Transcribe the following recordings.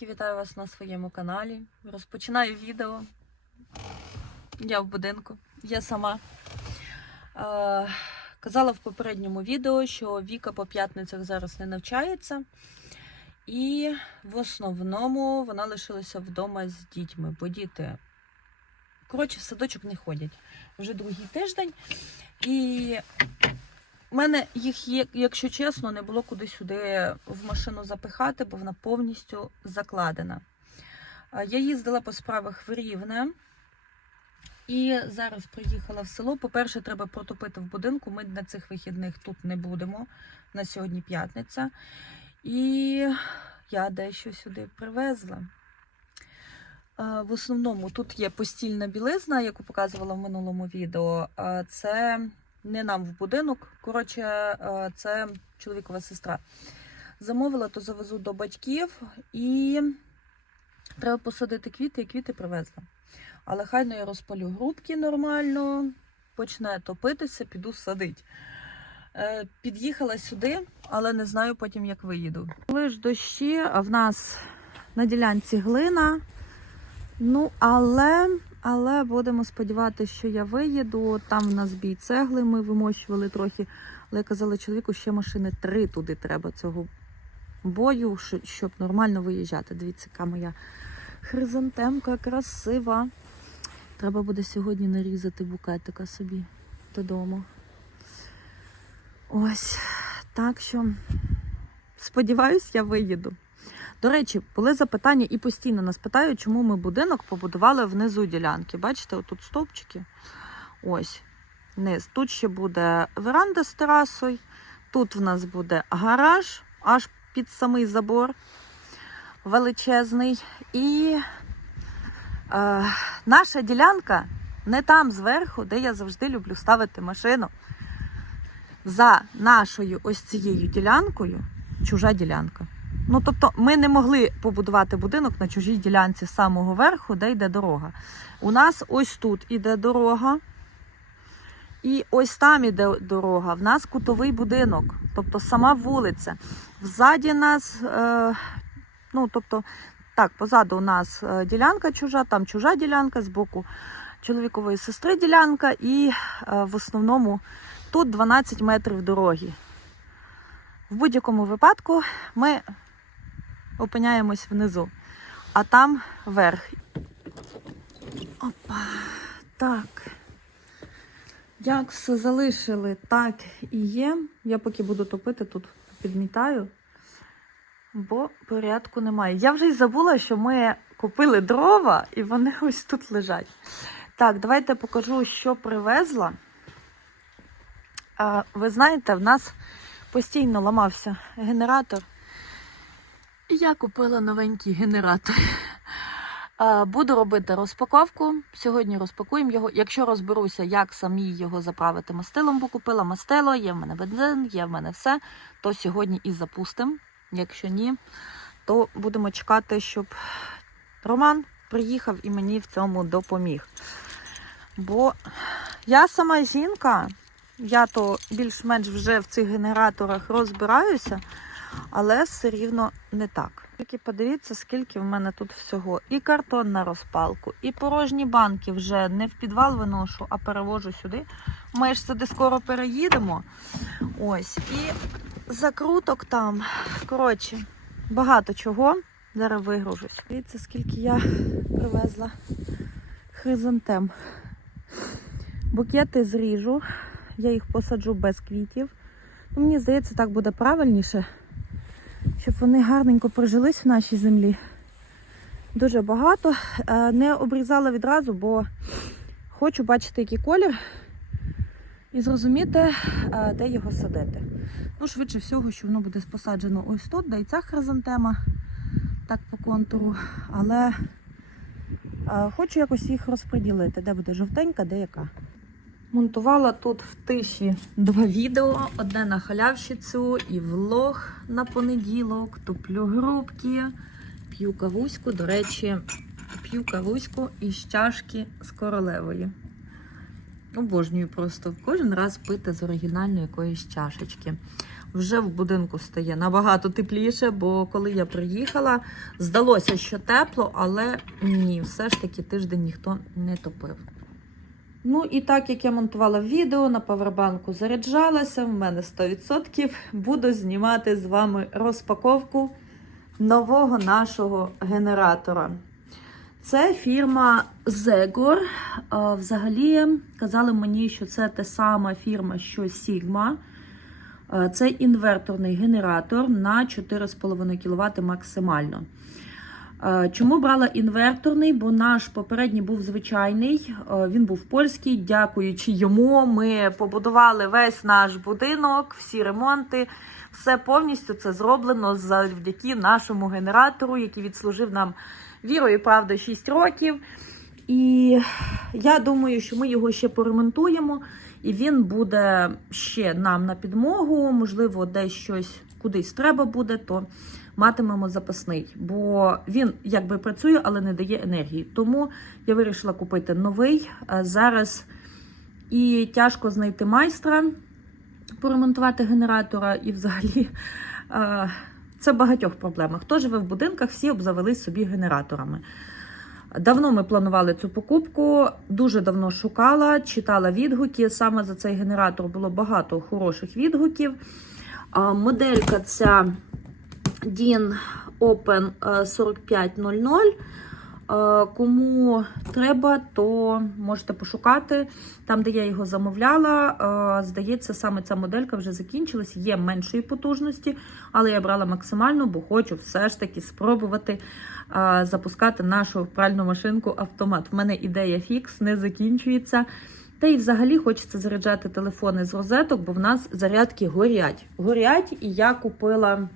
Привітики, вітаю вас на своєму каналі. Розпочинаю відео. Я в будинку, я сама. Е, казала в попередньому відео, що Віка по п'ятницях зараз не навчається. І в основному вона лишилася вдома з дітьми, бо діти, коротше, в садочок не ходять вже другий тиждень. І у мене їх, є, якщо чесно, не було куди сюди в машину запихати, бо вона повністю закладена. Я їздила по справах в Рівне і зараз приїхала в село. По-перше, треба протопити в будинку. Ми на цих вихідних тут не будемо. На сьогодні п'ятниця. І я дещо сюди привезла. В основному тут є постільна білизна, яку показувала в минулому відео. Це не нам в будинок. Коротше, е, це чоловікова сестра. Замовила, то завезу до батьків і треба посадити квіти, і квіти привезла. Але хай ну я розпалю грубки нормально, почне топитися, піду садить. Е, Під'їхала сюди, але не знаю потім, як виїду. Коли дощі, а в нас на ділянці глина. Ну, але але будемо сподіватися, що я виїду. Там в нас бій цегли, ми вимощували трохи. Але казали чоловіку, ще машини три туди треба цього бою, щоб нормально виїжджати. Дивіться, яка моя хризантемка красива. Треба буде сьогодні нарізати букетика собі додому. Ось. Так що сподіваюсь, я виїду. До речі, були запитання і постійно нас питають, чому ми будинок побудували внизу ділянки. Бачите, отут стовпчики. Ось низ. Тут ще буде веранда з терасою. Тут в нас буде гараж, аж під самий забор величезний. І е, наша ділянка не там зверху, де я завжди люблю ставити машину. За нашою ось цією ділянкою чужа ділянка. Ну, тобто, ми не могли побудувати будинок на чужій ділянці з самого верху, де йде дорога. У нас ось тут іде дорога, і ось там іде дорога. В нас кутовий будинок, тобто сама вулиця. Взаді нас, е, ну тобто, так, позаду у нас е, ділянка чужа, там чужа ділянка, збоку чоловікової сестри ділянка, і е, в основному тут 12 метрів дороги. В будь-якому випадку ми опиняємось внизу, а там верх. Опа, так. Як все залишили, так і є. Я поки буду топити, тут підмітаю, бо порядку немає. Я вже й забула, що ми купили дрова і вони ось тут лежать. Так, давайте покажу, що привезла. Ви знаєте, в нас постійно ламався генератор. Я купила новенький генератор. Буду робити розпаковку. Сьогодні розпакуємо його. Якщо розберуся, як самі його заправити мастилом, бо купила мастило, є в мене бензин, є в мене все, то сьогодні і запустимо. Якщо ні, то будемо чекати, щоб Роман приїхав і мені в цьому допоміг. Бо я сама жінка, я то більш-менш вже в цих генераторах розбираюся, але все рівно не так. Тільки подивіться, скільки в мене тут всього. І картон на розпалку, і порожні банки вже не в підвал виношу, а перевожу сюди. Ми ж сюди скоро переїдемо. Ось. І закруток там. Коротше, багато чого. Зараз вигружусь. Дивіться, скільки я привезла хризантем. Букети зріжу, я їх посаджу без квітів. Ну, мені здається, так буде правильніше, щоб вони гарненько прижились в нашій землі. Дуже багато. Е, Не обрізала відразу, бо хочу бачити, який колір, і зрозуміти, е, де його садити. Ну, швидше всього, що воно буде посаджено ось тут, де і ця хризантема, так по контуру. Але е, хочу якось їх розподілити, де буде жовтенька, де яка. Монтувала тут в тиші два відео: одне на халявщицю і влог на понеділок. Туплю грубки, п'ю кавуську. До речі, п'ю кавуську із чашки з королевою. Обожнюю просто кожен раз пити з оригінальної якоїсь чашечки. Вже в будинку стає набагато тепліше, бо коли я приїхала, здалося, що тепло, але ні, все ж таки тиждень ніхто не топив. Ну і так як я монтувала відео, на павербанку заряджалася, в мене 100%. Буду знімати з вами розпаковку нового нашого генератора. Це фірма Zegor. Взагалі казали мені, що це та сама фірма, що Sigma. Це інверторний генератор на 4,5 кВт максимально. А, Чому брала інверторний? Бо наш попередній був звичайний, він був польський. Дякуючи йому, ми побудували весь наш будинок, всі ремонти. Все повністю це зроблено завдяки нашому генератору, який відслужив нам вірою і правдою 6 років. І я думаю, що ми його ще поремонтуємо, і він буде ще нам на підмогу. Можливо, десь щось кудись треба буде, то матимемо запасний. Бо він якби працює, але не дає енергії. Тому я вирішила купити новий. Е, Зараз і тяжко знайти майстра поремонтувати генератора, і взагалі. е, це в багатьох проблемах. Хто живе в будинках, всі обзавелись собі генераторами. Давно ми планували цю покупку, дуже давно шукала, читала відгуки. Саме за цей генератор було багато хороших відгуків. Моделька ця DIN Open е, 4500. Е, Кому треба, то можете пошукати. Там, де я його замовляла, е, здається, саме ця моделька вже закінчилась. Є меншої потужності, але я брала максимальну, бо хочу все ж таки спробувати е, запускати нашу пральну машинку автомат. В мене ідея фікс не закінчується. Та й взагалі хочеться заряджати телефони з розеток, бо в нас зарядки горять. Горять, і я купила.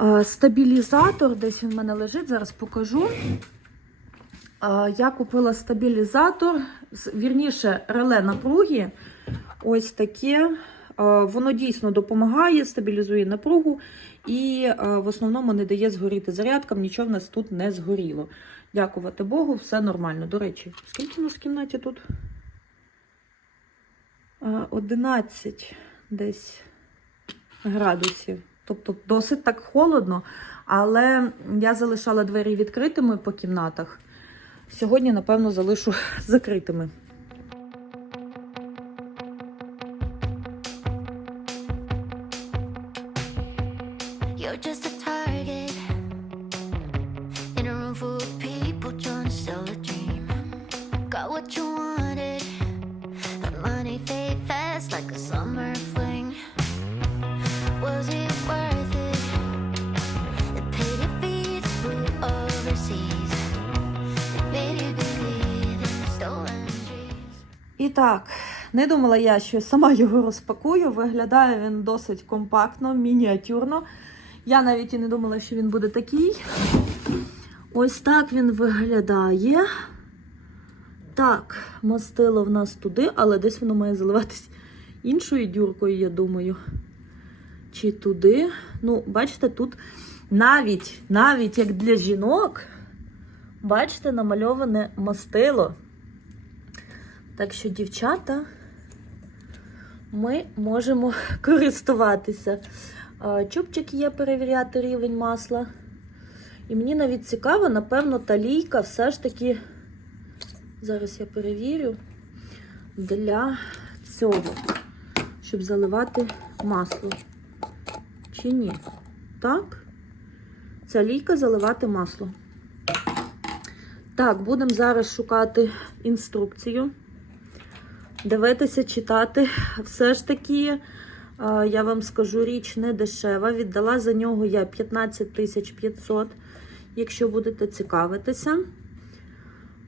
Е, Стабілізатор, десь він в мене лежить, зараз покажу. Е, Я купила стабілізатор, вірніше, реле напруги. Ось таке. Е, Воно дійсно допомагає, стабілізує напругу і в основному не дає згоріти зарядкам, нічого в нас тут не згоріло. Дякувати Богу, все нормально. До речі, скільки у нас в кімнаті тут? Е, 11 десь градусів. Тобто досить так холодно, але я залишала двері відкритими по кімнатах. Сьогодні, напевно, залишу закритими. Не думала я, що сама його розпакую. Виглядає він досить компактно, мініатюрно. Я навіть і не думала, що він буде такий. Ось так він виглядає. Так, мастило в нас туди, але десь воно має заливатись іншою дюркою, я думаю. Чи туди. Ну, бачите, тут навіть, навіть як для жінок, бачите, намальоване мастило. Так що, дівчата, ми можемо користуватися. Чубчик є перевіряти рівень масла. І мені навіть цікаво, напевно, талійка все ж таки, зараз я перевірю, для цього, щоб заливати масло. Чи ні? Так? Ця лійка заливати масло. Так, будемо зараз шукати інструкцію дивитися, читати. Все ж таки, е, я вам скажу, річ не дешева. Віддала за нього я 15 тисяч 500, якщо будете цікавитися.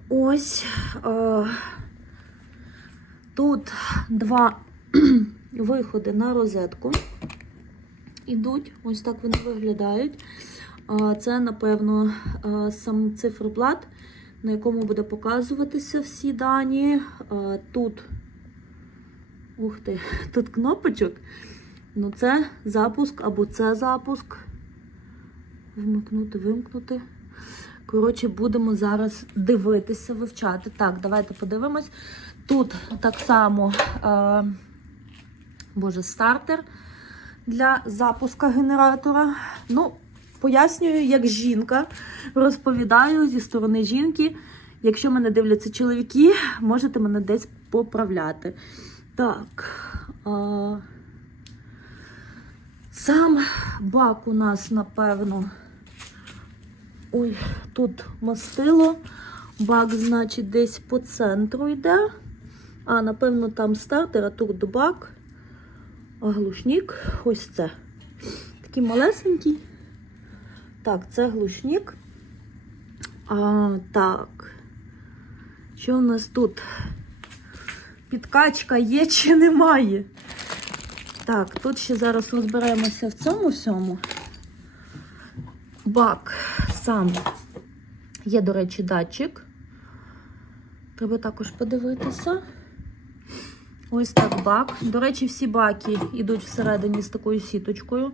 Ось е, тут два виходи на розетку. Ідуть, ось так вони виглядають. Е, Це, напевно, сам циферблат, на якому буде показуватися всі дані. Тут Ух ти, тут кнопочок. Ну, це запуск або це запуск. Вмикнути, вимкнути. Коротше, будемо зараз дивитися, вивчати. Так, давайте подивимось. Тут так само, е, боже, стартер для запуска генератора. Ну, пояснюю, як жінка, розповідаю зі сторони жінки. Якщо мене дивляться чоловіки, можете мене десь поправляти. Так. Е, сам бак у нас, напевно. Ой, тут мастило. Бак, значить, десь по центру йде. А, напевно, там стартер, а тут бак. А глушник. Ось це. Такий малесенький. Так, це глушник. А, так. Що у нас тут? Підкачка є чи немає? Так, тут ще зараз розберемося в цьому всьому. Бак сам. Є, до речі, датчик. Треба також подивитися. Ось так бак. До речі, всі баки йдуть всередині з такою сіточкою.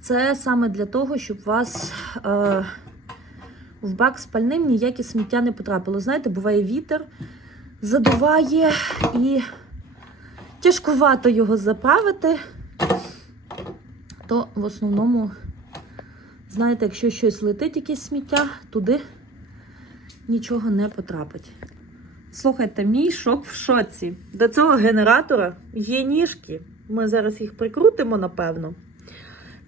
Це саме для того, щоб у вас е, в бак з пальним ніяке сміття не потрапило. Знаєте, буває вітер, задуває і тяжкувато його заправити, то в основному, знаєте, якщо щось летить, якесь сміття, туди нічого не потрапить. Слухайте, мій шок в шоці. До цього генератора є ніжки. Ми зараз їх прикрутимо, напевно.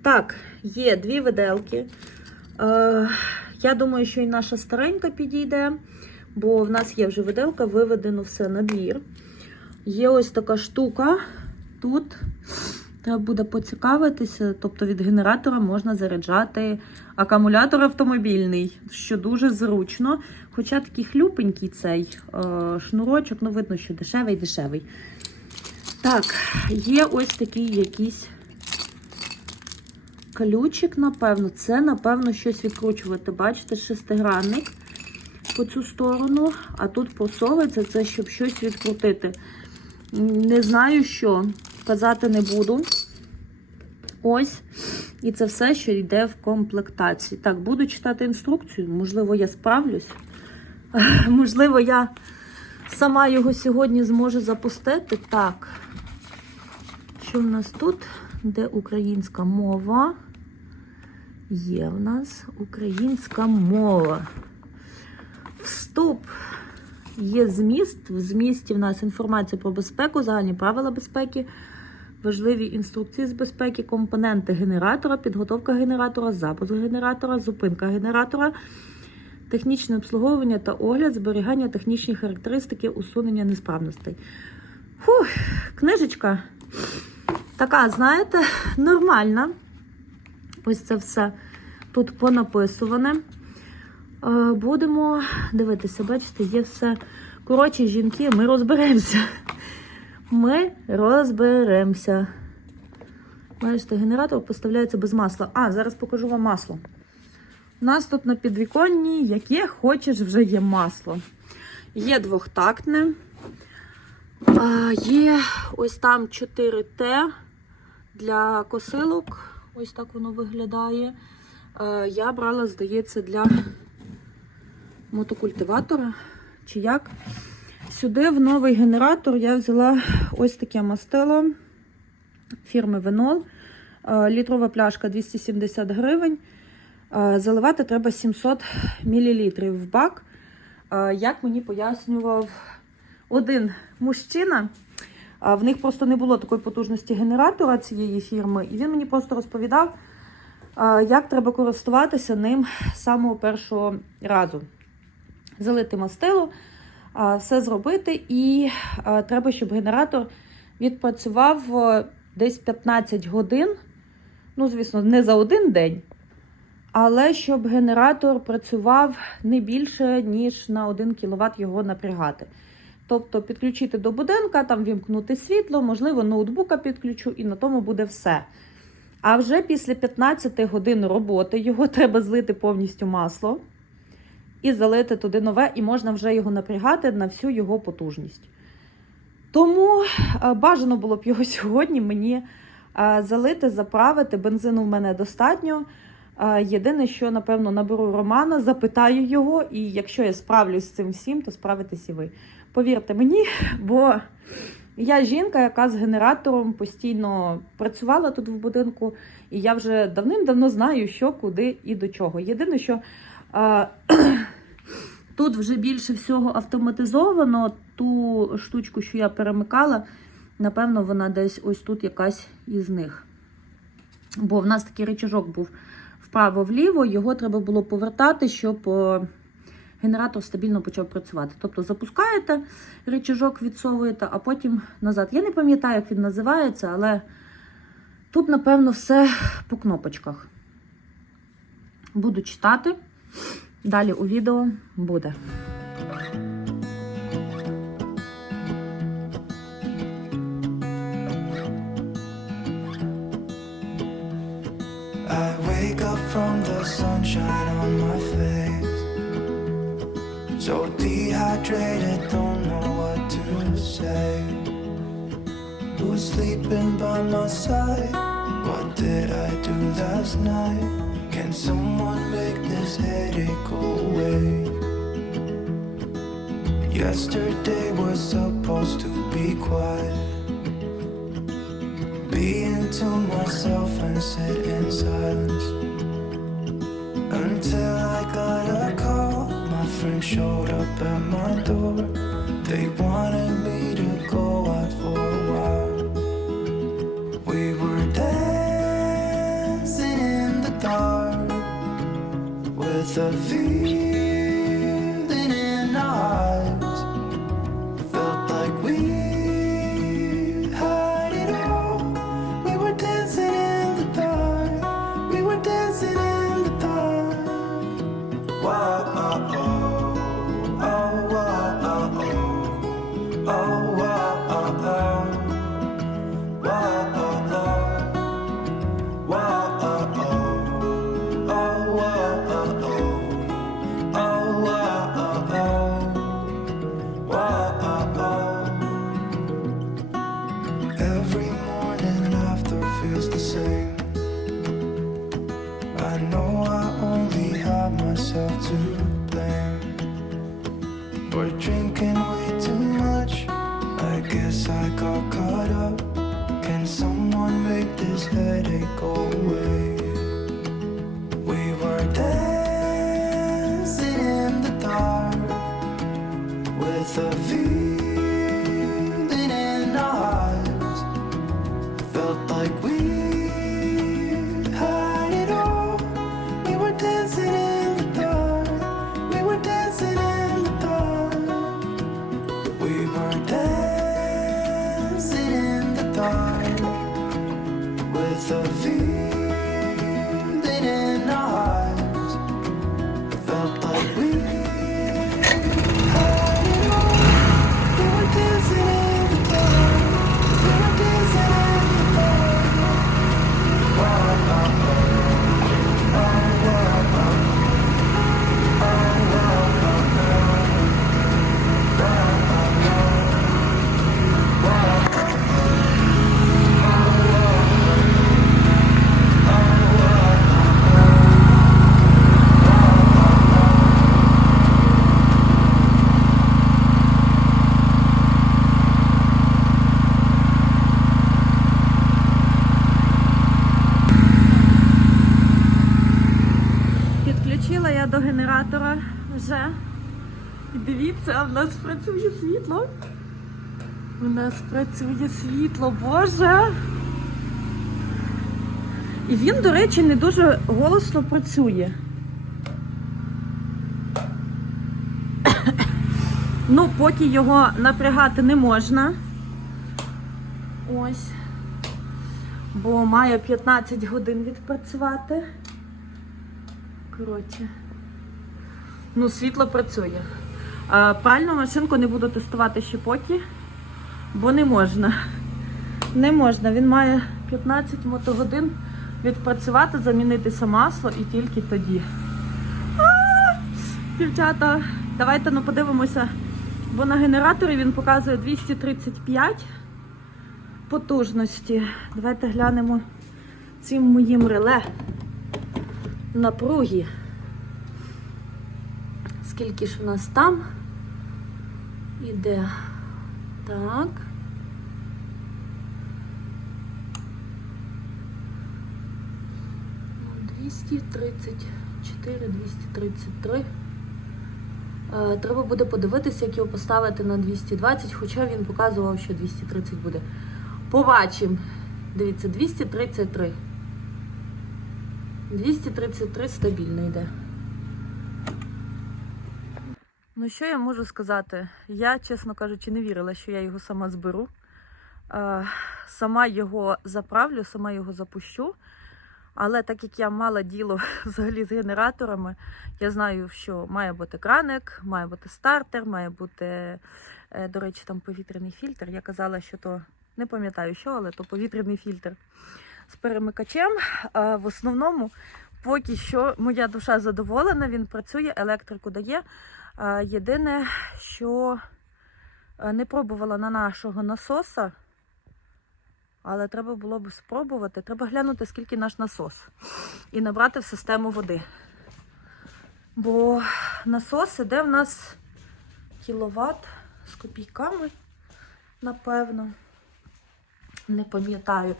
Так, є дві виделки. Е, я думаю, що і наша старенька підійде, бо в нас є вже виделка, виведено все на двір. Є ось така штука. Тут треба буде поцікавитися, тобто від генератора можна заряджати акумулятор автомобільний, що дуже зручно. Хоча такий хлюпенький цей е, шнурочок, ну видно, що дешевий дешевий. Так, є ось такий якийсь ключик, напевно. Це, напевно, щось відкручувати. Бачите, шестигранник по цю сторону, а тут посовується це, щоб щось відкрутити. Не знаю що, казати не буду. Ось. І це все, що йде в комплектації. Так, буду читати інструкцію. Можливо, я справлюсь. Можливо, я сама його сьогодні зможу запустити. Так. Що в нас тут? Де українська мова? Є в нас українська мова. Вступ. Є зміст. В змісті в нас інформація про безпеку, загальні правила безпеки, важливі інструкції з безпеки, компоненти генератора, підготовка генератора, запуск генератора, зупинка генератора, технічне обслуговування та огляд, зберігання технічні характеристики, усунення несправностей. Фух, книжечка така, знаєте, нормальна. Ось це все тут понаписуване. Е, Будемо дивитися, бачите, є все. Коротше, жінки, ми розберемося. Ми розберемося. Бачите, генератор поставляється без масла. А, зараз покажу вам масло. У нас тут на підвіконні, яке хочеш, вже є масло. Є двохтактне. Є ось там 4Т для косилок. Ось так воно виглядає. Е, Я брала, здається, для мотокультиватора. Чи як? Сюди в новий генератор я взяла ось таке мастило фірми Венол. Е, Літрова пляшка 270 гривень. Е, Заливати треба 700 мл в бак. Е, Як мені пояснював один мужчина, в них просто не було такої потужності генератора цієї фірми, і він мені просто розповідав, як треба користуватися ним самого першого разу. Залити мастило, все зробити, і треба, щоб генератор відпрацював десь 15 годин. Ну, звісно, не за один день. Але щоб генератор працював не більше, ніж на 1 кВт його напрягати. Тобто підключити до будинка, там вімкнути світло, можливо, ноутбука підключу, і на тому буде все. А вже після 15 годин роботи його треба злити повністю масло і залити туди нове, і можна вже його напрягати на всю його потужність. Тому е, бажано було б його сьогодні мені е, залити, заправити. Бензину в мене достатньо. Е, Єдине, що напевно наберу Романа, запитаю його, і якщо я справлюсь з цим всім, то справитесь і ви. Повірте мені, бо я жінка, яка з генератором постійно працювала тут в будинку, і я вже давним-давно знаю, що, куди і до чого. Єдине, що тут вже більше всього автоматизовано, ту штучку, що я перемикала, напевно, вона десь ось тут якась із них. Бо в нас такий рычажок був вправо-вліво, його треба було повертати, щоб е, генератор стабільно почав працювати. Тобто запускаєте рычажок, відсовуєте, а потім назад. Я не пам'ятаю, як він називається, але тут, напевно, все по кнопочках. Буду читати. Далі у відео буде. I wake up from the sunshine on my face. So dehydrated, don't know what to say. Who's sleeping by my side? What did I do last night? Can someone make this headache go away? Yesterday was supposed to be quiet. Being to myself and sit in silence Until I got a call My friend showed up at my door They wanted me the thief. Дивіться, в нас працює світло. У нас працює світло, Боже. І він, до речі, не дуже голосно працює. Ну, поки його напрягати не можна. Ось. Бо має 15 годин відпрацювати. Коротше. Ну, світло працює. А, пральну машинку не буду тестувати ще поки, бо не можна. Не можна. Він має 15 мотогодин відпрацювати, замінитися масло і тільки тоді. Дівчата, давайте ну подивимося, бо на генераторі він показує 235 потужності. Давайте глянемо цим моїм реле. напруги. Скільки ж в нас там іде? Так. Ну, 234, 233. Е, Треба буде подивитися, як його поставити на 220, хоча він показував, що 230 буде. Побачимо. Дивіться, 233. 233 стабільно йде. Ну, що я можу сказати? Я, чесно кажучи, не вірила, що я його сама зберу. Е, Сама його заправлю, сама його запущу. Але так як я мала діло взагалі з генераторами, я знаю, що має бути краник, має бути стартер, має бути, е, до речі, там повітряний фільтр. Я казала, що то не пам'ятаю що, але то повітряний фільтр з перемикачем. Е, В основному, поки що моя душа задоволена, він працює, електрику дає. Єдине, що е, не пробувала на нашого насоса. Але треба було б спробувати. Треба глянути, скільки наш насос. І набрати в систему води. Бо насос іде в нас кіловат з копійками, напевно. Не пам'ятаю.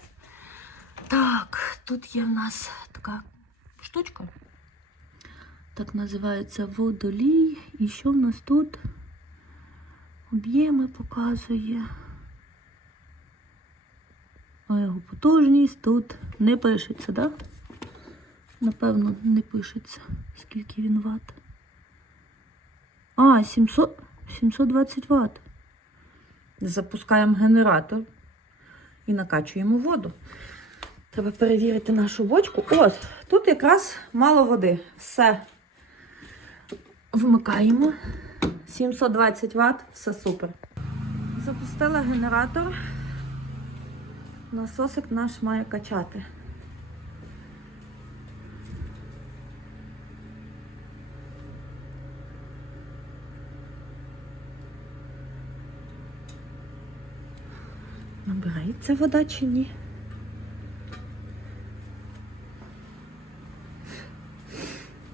Так, тут є в нас така штучка. Так називається водолій. І що в нас тут? Об'єми показує. А його потужність тут не пишеться, так? Да? Напевно, не пишеться, скільки він ватт. А, 700, 720 ватт. Запускаємо генератор і накачуємо воду. Треба перевірити нашу бочку. Ось, тут якраз мало води. Все. Вмикаємо. 720 Вт, все супер. Запустила генератор. Насосик наш має качати. Набирається вода чи ні?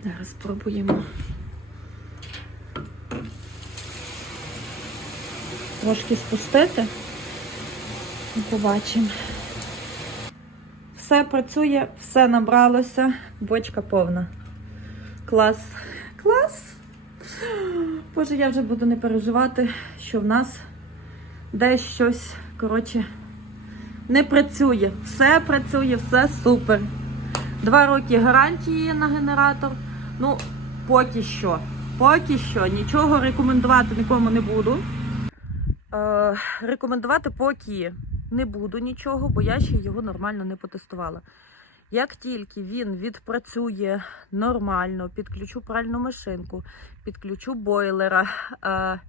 Зараз спробуємо. Трошки спустити. Побачимо. Все працює, все набралося, бочка повна. Клас. Клас. Боже, я вже буду не переживати, що в нас десь щось, коротше, не працює. Все працює, все супер. Два роки гарантії на генератор. Ну, поки що. Поки що. Нічого рекомендувати нікому не буду. Е, рекомендувати поки не буду нічого, бо я ще його нормально не потестувала. Як тільки він відпрацює нормально, підключу пральну машинку, підключу бойлера, е,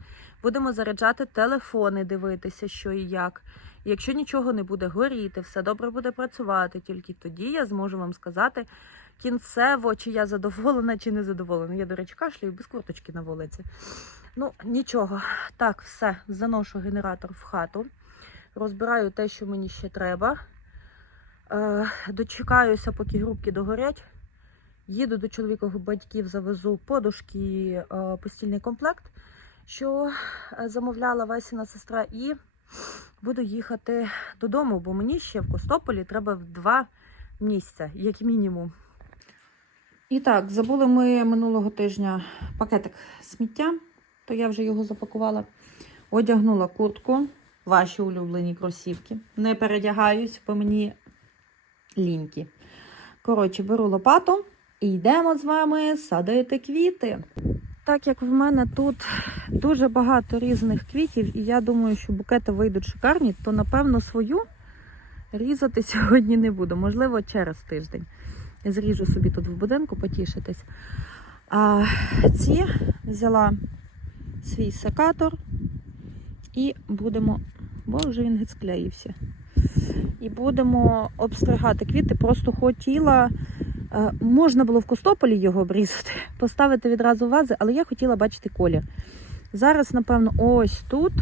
будемо заряджати телефони, дивитися, що і як. Якщо нічого не буде горіти, все добре буде працювати, тільки тоді я зможу вам сказати кінцево, чи я задоволена, чи не задоволена. Я, до речі, кашлюю без курточки на вулиці. Ну, нічого. Так, все, заношу генератор в хату. Розбираю те, що мені ще треба. Е, дочекаюся, поки грубки догорять. Їду до чоловікових батьків, завезу подушки, е, постільний комплект, що е, замовляла Васіна сестра, і буду їхати додому, бо мені ще в Костополі треба в два місця, як мінімум. І так, забули ми минулого тижня пакетик сміття, то я вже його запакувала. Одягнула куртку, ваші улюблені кросівки. Не передягаюсь, бо мені ліньки. Коротше, беру лопату і йдемо з вами садити квіти. Так як в мене тут дуже багато різних квітів, і я думаю, що букети вийдуть шикарні, то напевно свою різати сьогодні не буду. Можливо, через тиждень. Зріжу собі тут в будинку, потішитись. А ці взяла свій секатор і будемо. Боже, він геть склеївся. І будемо обстригати квіти. Просто хотіла. е, Можна було в Костополі його обрізати, поставити відразу вази, але я хотіла бачити колір. Зараз, напевно, ось тут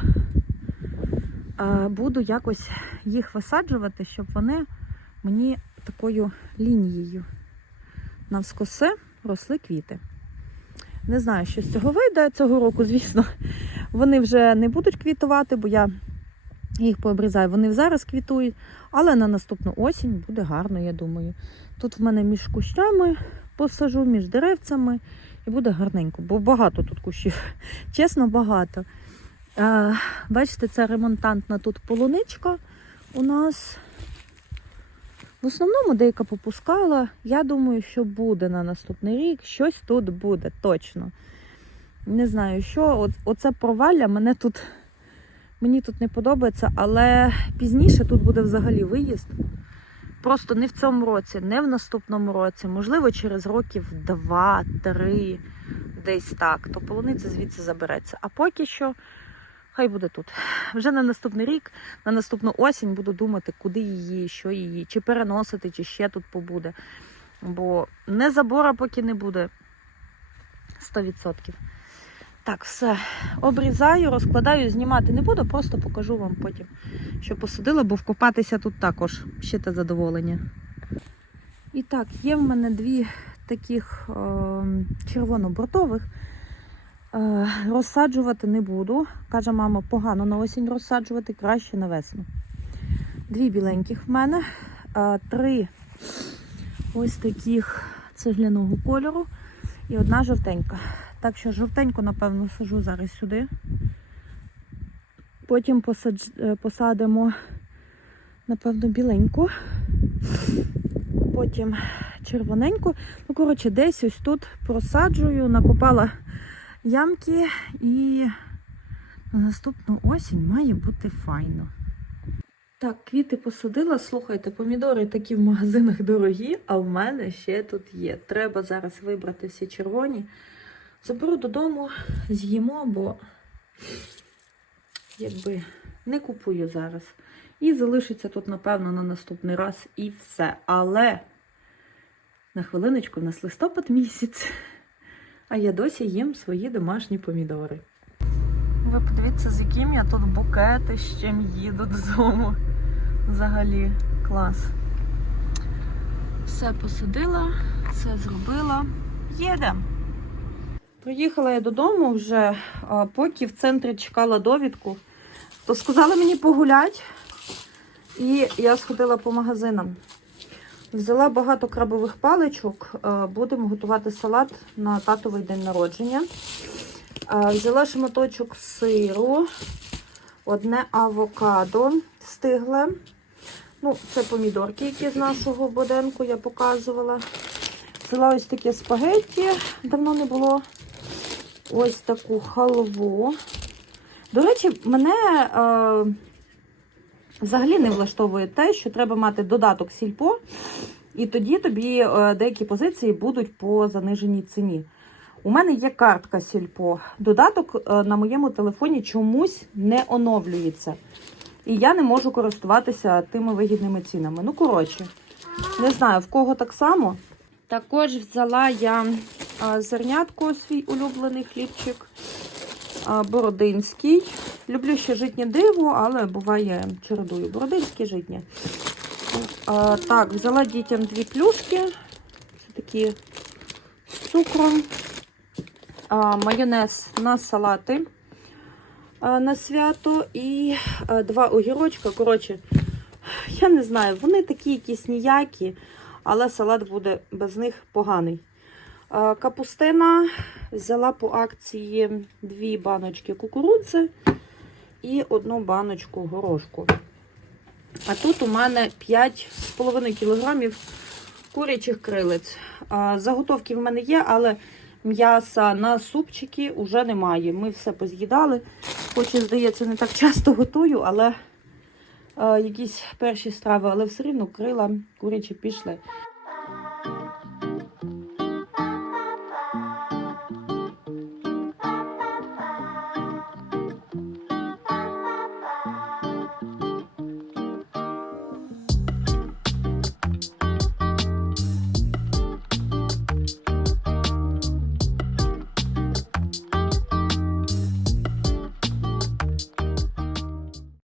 е, буду якось їх висаджувати, щоб вони мені такою лінією навскоси росли квіти. Не знаю, що з цього вийде цього року, звісно. Вони вже не будуть квітувати, бо я їх пообрізаю. Вони зараз квітують, але на наступну осінь буде гарно, я думаю. Тут в мене між кущами посажу, між деревцями, і буде гарненько, бо багато тут кущів. Чесно, багато. Бачите, це ремонтантна тут полуничка у нас. В основному деяка попускала. Я думаю, що буде на наступний рік. Щось тут буде, точно. Не знаю, що. От, оце провалля мене тут. Мені тут не подобається, але пізніше тут буде взагалі виїзд. Просто не в цьому році, не в наступному році, можливо, через років 2-3, десь так. То полуниця звідси забереться. А поки що хай буде тут. Вже на наступний рік, на наступну осінь буду думати, куди її, що її, чи переносити, чи ще тут побуде. Бо не забора поки не буде 100%. Так, все. Обрізаю, розкладаю, знімати не буду, просто покажу вам потім, що посадила, бо вкопатися тут також ще те задоволення. І так, є в мене дві таких е, червонобортових. Е, розсаджувати не буду. Каже мама, погано на осінь розсаджувати, краще на весну. Дві біленьких в мене, е, три ось таких цегляного кольору і одна жовтенька. Так що жовтеньку, напевно, сажу зараз сюди. Потім посадж... е, посадимо, напевно, біленьку. Потім червоненьку. Ну, коротше, десь ось тут просаджую, накопала ямки і на наступну осінь має бути файно. Так, квіти посадила. Слухайте, помідори такі в магазинах дорогі, а в мене ще тут є. Треба зараз вибрати всі червоні. Заберу додому, з'їмо, бо якби не купую зараз. І залишиться тут, напевно, на наступний раз і все. Але на хвилиночку в нас листопад місяць, а я досі їм свої домашні помідори. Ви подивіться, з яким я тут букети з чим їду додому. Взагалі клас. Все посадила, все зробила. Їдемо. Приїхала я додому вже, а, поки в центрі чекала довідку, то сказали мені погуляти, і я сходила по магазинам. Взяла багато крабових паличок, е, будемо готувати салат на татовий день народження. Е, Взяла шматочок сиру, одне авокадо стигле. Ну, це помідорки, які з нашого будинку я показувала. Взяла ось таке спагетті, давно не було. Ось таку халву. До речі, мене е, взагалі не влаштовує те, що треба мати додаток сільпо, і тоді тобі е, деякі позиції будуть по заниженій ціні. У мене є картка сільпо. Додаток е, на моєму телефоні чомусь не оновлюється. І я не можу користуватися тими вигідними цінами. Ну, коротше, не знаю, в кого так само. Також взяла я а, зернятко, свій улюблений хлібчик. Бородинський. Люблю ще житнє диво, але буває чередую. Бородинське житнє. Так, взяла дітям дві плюшки. Це такі з цукром. Майонез на салати на свято. І два огірочка. Коротше, я не знаю, вони такі якісь ніякі, але салат буде без них поганий. Капустина взяла по акції дві баночки кукурудзи і одну баночку горошку. А тут у мене 5,5 кілограмів курячих крилець. Заготовки в мене є, але м'яса на супчики вже немає. Ми все поз'їдали. Хоч і, здається, не так часто готую, але якісь перші страви, але все рівно крила курячі пішли.